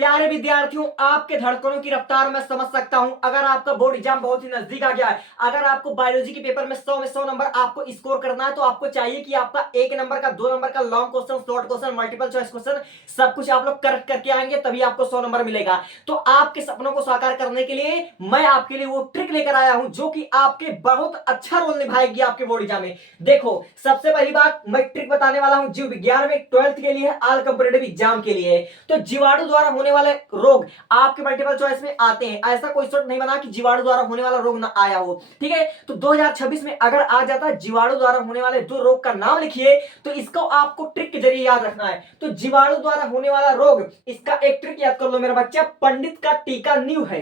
प्यारे विद्यार्थियों, आपके धड़कनों की रफ्तार मैं समझ सकता हूं। अगर आपका बोर्ड एग्जाम बहुत ही नजदीक आ गया है, अगर आपको बायोलॉजी के पेपर में 100 में 100 नंबर आपको स्कोर करना है, तो आपको चाहिए कि आपका 1 नंबर का, 2 नंबर का, long question, short question, multiple choice question सब कुछ आप लोग करेक्ट करके आएंगे, तभी आपको 100 नंबर मिलेगा। तो आपके सपनों को साकार करने के लिए मैं आपके लिए वो ट्रिक लेकर आया हूं, जो कि आपके बहुत अच्छा रोल निभाएगी आपके बोर्ड एग्जाम में। देखो, सबसे पहली बात मैं ट्रिक बताने वाला हूं जीव विज्ञान में, 12th के लिए, ऑल कंपीटेटिव एग्जाम के लिए। तो जीवाणु द्वारा होने वाले रोग आपके मल्टीपल चॉइस में आते हैं, ऐसा कोई शर्त नहीं बना कि जीवाणु द्वारा होने वाला रोग ना आया हो, ठीक है। तो 2026 में अगर आ जाता है जीवाणु द्वारा होने वाले 2 रोग का नाम लिखिए, तो इसको आपको ट्रिक के जरिए याद रखना है। तो जीवाणु द्वारा होने वाला रोग, इसका एक ट्रिक याद कर लो मेरा बच्चा, पंडित का टीका नींव है।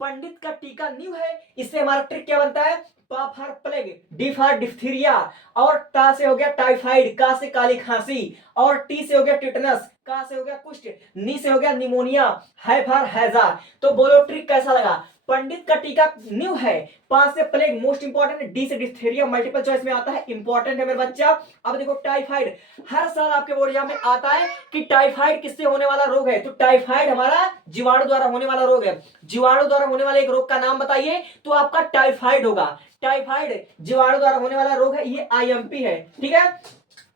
पंडित का टीका नींव है, इससे हमारा ट्रिक क्या बनता है? पा for plague, D for diphtheria, और टा से हो गया टाइफाइड, का से काली खांसी, और टी से हो गया टिटनस, का से हो गया कुष्ठ, नी से हो गया निमोनिया, है फॉर हैजा। तो बोलो ट्रिक कैसा लगा? पंडित का टीका न्यू है, पा से प्लेग मोस्ट इंपॉर्टेंट, डी से डिप्थीरिया मल्टीपल चॉइस में आता है, इंपॉर्टेंट है मेरे बच्चा। अब देखो टाइफाइड, हर साल आपके बोर्ड एग्जाम में आता है कि टाइफाइड किससे होने वाला रोग है, तो टाइफाइड हमारा जीवाणु द्वारा होने वाला रोग है। जीवाणु द्वारा होने वाले एक रोग का नाम बताइए, तो आपका टाइफाइड होगा। टाइफाइड जीवाणु द्वारा होने वाला रोग है, ये आईएमपी है, ठीक है।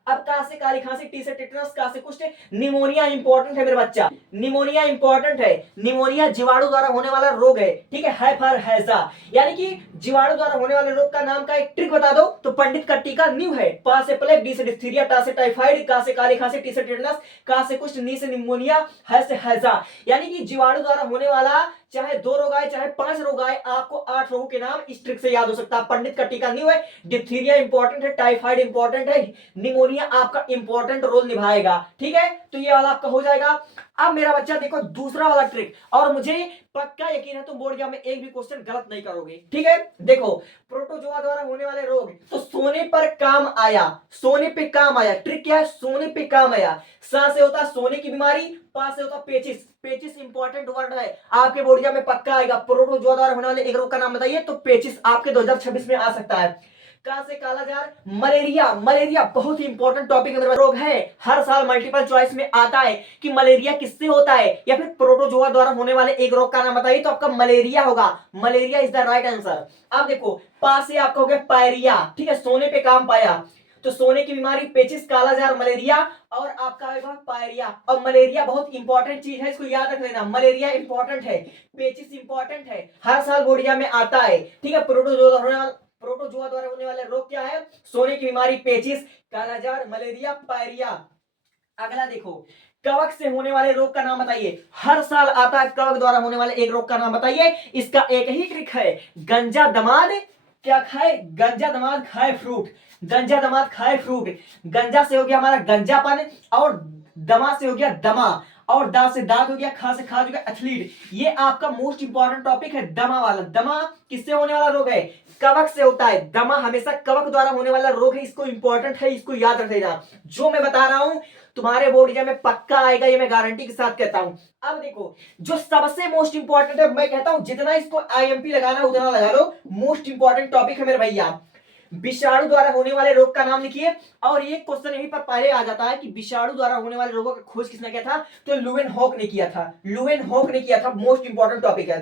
अब का से काली खांसी, टी से टिटनस, का से कुष्ठ, निमोनिया इंपॉर्टेंट है मेरे बच्चा, निमोनिया इंपॉर्टेंट है। निमोनिया जीवाणु द्वारा होने वाला रोग है, ठीक है फॉर हैजा। यानी कि जीवाणु द्वारा होने वाले रोग का नाम का एक ट्रिक बता दो, तो पंडित का टीका न्यू है, पा से प्लेग, डी से डिप्थीरिया, टा से टाइफाइड, का से काली खांसी, टी से टिटनस, का से कुष्ठ, नी से निमोनिया, है से हैजा। यानी कि जीवाणु द्वारा होने वाला चाहे 2 रोग आए चाहे 5 रोग आए, आपको 8 रोगों के नाम इस ट्रिक से याद हो सकता है। पंडित का टीका न्यू है, डिप्थीरिया इंपॉर्टेंट है, टाइफाइड इंपॉर्टेंट है, निमोनिया आपका इंपॉर्टेंट रोल निभाएगा, ठीक है। तो ये वाला आपका हो जाएगा। अब मेरा बच्चा देखो दूसरा वाला ट्रिक, और मुझे पक्का यकीन है तुम बोर्ड एग्जाम में एक भी क्वेश्चन गलत नहीं करोगे, ठीक है। देखो, प्रोटोजोआ द्वारा होने वाले रोग, तो सोने पर काम आया, सोने पे काम आया, ट्रिक क्या है? सोने पे काम आया। सा से होता सोने की बीमारी, पा से होता पेचिस, पेचिस इंपॉर्टेंट वर्ड है, आपके बोर्ड एग्जाम में पक्का आएगा। प्रोटोजोआ द्वारा होने वाले एक रोग का नाम बताइए, तो पेचिस आपके 2026 में आ सकता है। का से कालाजार, मलेरिया, मलेरिया बहुत ही इंपॉर्टेंट टॉपिक रोग है, हर साल मल्टीपल चॉइस में आता है कि मलेरिया किससे होता है, या फिर प्रोटोजोआ द्वारा होने वाले एक रोग का नाम बताइए, तो आपका मलेरिया होगा। Malaria is the right answer. अब देखो, पा से आपका हो गया पायरिया, ठीक है, सोने पे काम पाया, तो सोने की बीमारी, पेचिस, कालाजार, मलेरिया, और आपका आएगा पायरिया। और मलेरिया बहुत इंपॉर्टेंट चीज है, इसको याद रख लेना, मलेरिया इंपॉर्टेंट है, पेचिस इंपॉर्टेंट है, हर साल बोर्ड एग्जाम में आता है, ठीक है। प्रोटोजोआ द्वारा होने वाले रोग क्या है? सोने की बीमारी, पेचिस, कालाजार, मलेरिया, पायरिया। अगला देखो, कवक से होने वाले रोग का नाम बताइए, हर साल आता है कवक द्वारा होने वाले एक रोग का नाम बताइए। इसका एक ही ट्रिक है, गंजा दमाद क्या खाए? गंजा दमाद खाए फ्रूट, गंजा दमाद खाए फ्रूट। गंजा से हो गया हमारा गंजापन, और दमा से हो गया दमा, और दा से दांत हो गया, खा से खाज हो गया एथलीट। ये आपका मोस्ट इंपॉर्टेंट टॉपिक है, दमा वाला। दमा किससे होने वाला रोग है? कवक से होता है। दमा हमेशा कवक द्वारा होने वाला रोग है, इसको इंपॉर्टेंट है, इसको याद रख लेना। जो मैं बता रहा हूं तुम्हारे बोर्ड एग्जाम में पक्का आएगा, ये मैं गारंटी के साथ कहता हूं। अब देखो, जो सबसे मोस्ट इंपॉर्टेंट है, मैं कहता हूं जितना इसको आईएमपी लगाना उतना लगा लो, मोस्ट इंपॉर्टेंट टॉपिक है मेरे भैया। विषाणु द्वारा होने वाले रोग का नाम लिखिए, और ये क्वेश्चन यहीं पर पहले आ जाता है कि विषाणु द्वारा होने वाले रोगों का खोज किसने किया था, तो लुवेनहॉक ने किया था, लुवेनहॉक ने किया था, मोस्ट इंपॉर्टेंट टॉपिक है।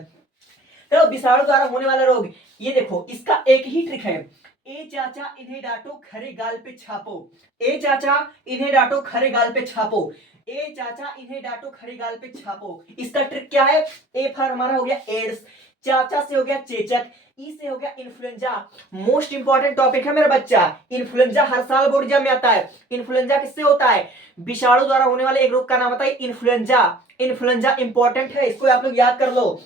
तो विषाणु द्वारा होने वाला रोग, ये देखो इसका एक ही ट्रिक है, ए चाचा इन्हें डांटो खरे गाल पे छापो, ए चाचा इन्हें डांटो खरे गाल पे छापो, ए चाचा इन्हें डांटो खरे गाल पे छापो। इसका ट्रिक क्या है? ए फॉर हमारा हो गया एड्स, चाचा से हो गया चेचक, ई से हो गया इन्फ्लुएंजा। मोस्ट इंपॉर्टेंट टॉपिक है मेरा बच्चा, इन्फ्लुएंजा हर साल बोर्ड एग्जाम में आता है। इन्फ्लुएंजा किससे होता है? विषाणु द्वारा होने वाले एक रोग का नाम बताइए, इन्फ्लुएंजा। इन्फ्लुएंजा इंपॉर्टेंट है, इसको आप लोग याद कर लो।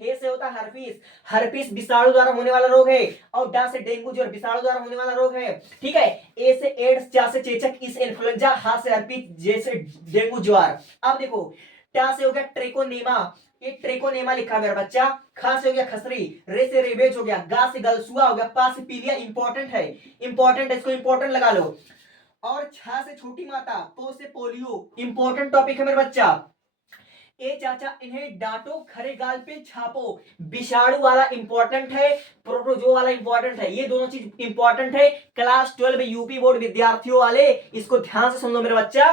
हे से होता है हर्पीस, हर्पीस विषाणु द्वारा होने वाला रोग है, और डा से डेंगू ज्वर विषाणु द्वारा होने वाला रोग है, ठीक है। ए से एड्स, चा से चेचक, ई से इन्फ्लुएंजा, हा से हर्पीस, जे से डेंगू ज्वर। अब देखो, टा से हो गया ट्रेकोनेमा, ये ट्रेकोनेमा लिखा मेरा बच्चा। खा से हो गया खसरी, रे से रेबेज हो गया, गा से गलसुआ हो गया, पा से पीलिया, इंपॉर्टेंट है, इंपॉर्टेंट है, इसको इंपॉर्टेंट लगा लो। और छा से छोटी माता, पो से पोलियो, इंपॉर्टेंट टॉपिक है मेरा बच्चा। ए चाचा इन्हें डांटो खरे गाल पे छापो, विषाणु वाला इंपॉर्टेंट है, प्रोटोजो वाला इंपॉर्टेंट है, ये दोनों चीज इंपॉर्टेंट है। क्लास 12 यूपी बोर्ड विद्यार्थियों वाले इसको ध्यान से सुन लो मेरे बच्चा।